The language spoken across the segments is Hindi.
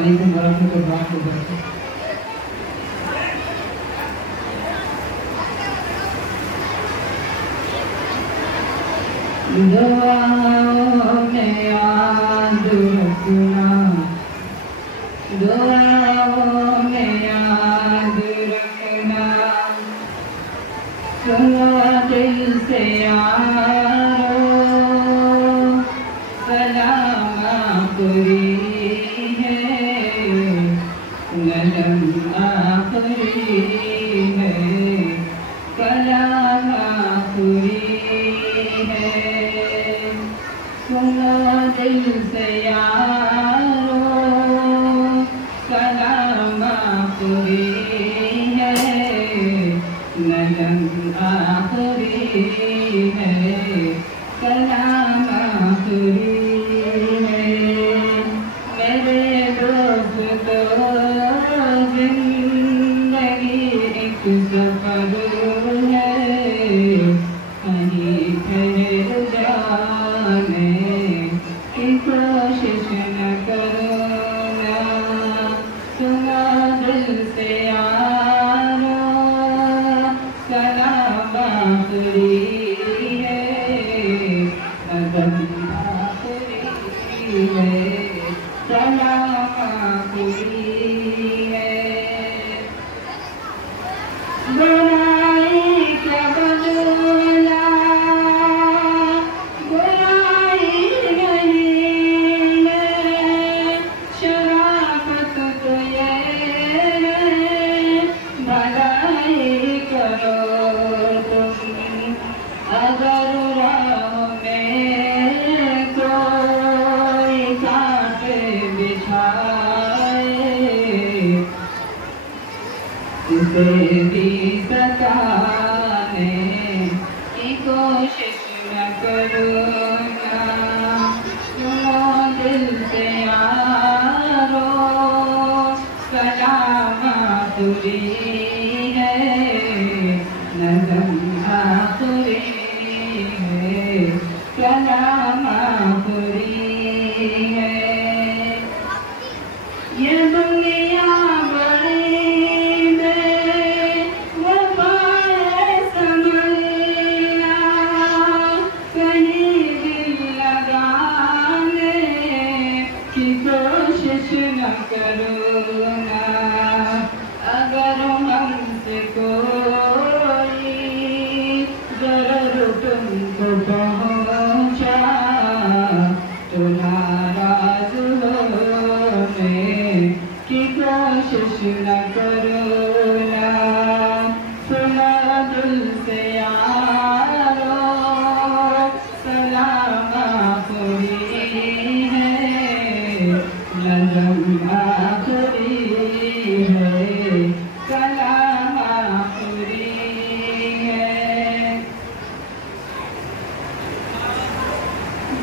वालेकुम वरहमतुल्लाहि वबरकातुहू। दुआओं में याद रखना, दुआओं में याद रखना, सुनो दिल से यारो, सलाम आखिरी है, नजम आखिरी है, कलाम आखिरी है। सुनो दिल से यारो, कलाम आखिरी है, नजम आखिरी है, कलाम आखिरी है। मेरे दोस्त जिंदगी एक सफर है, कहीं ठहर जाने की कोशिश न करना। सुना दिल से यारो, सलाम आखिरी है, नज़म आखिरी है, सलाम आखिरी है। बुराई क्या बदला, बुराई नहीं है, शराफत तो ये है, भलाई करो तुम। अगर राह में कोई कांट बिछाए, उसे भी सताने की कोशिश न करना। सुनो दिल से यारो, सलाम आखिरी है, नज़म आखिरी है, कलाम आखिरी है। ये दुनिया बड़ी बेवफाए संभलना, कहीं दिल लगाने की कोशिश न करना। अगर हमसे कोई दर्द तुमको पहुंचा, तो नाराज होने की कोशिश न करना। सुना दिल से यारो, सलाम आखिरी है, नज़म आखिरी है, कलाम आखिरी है।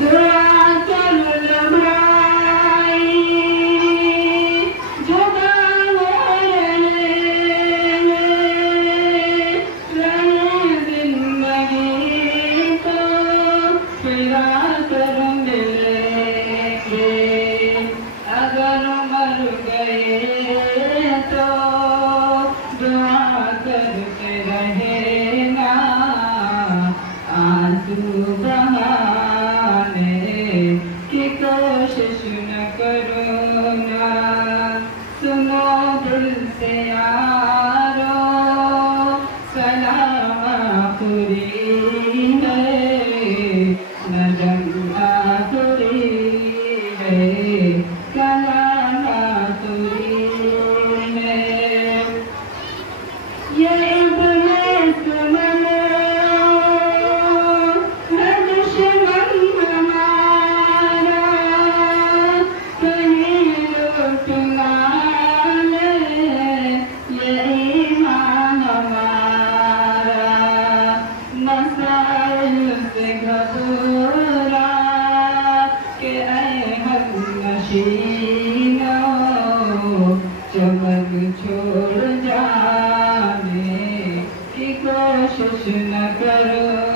दुआ कर लो भाई, जुदा हो रहे जिंदगी तो फिरा कर मिलेंगे। अगर मर गए तो दुआ करते रहना, आंसू बहाने की कोशिश न करना। सुनो दिल से यारो, सलाम आखिरी है, नज़म आखिरी है, कलाम आखिरी है। ये इब्लिस मनो है दुश्मन हमारा, कहीं लूट ना ले ये ईमान हमारा। मसाइल से घबरा के आए हम नशीनों, चमक छोड़ जाने की कोशिश न करो।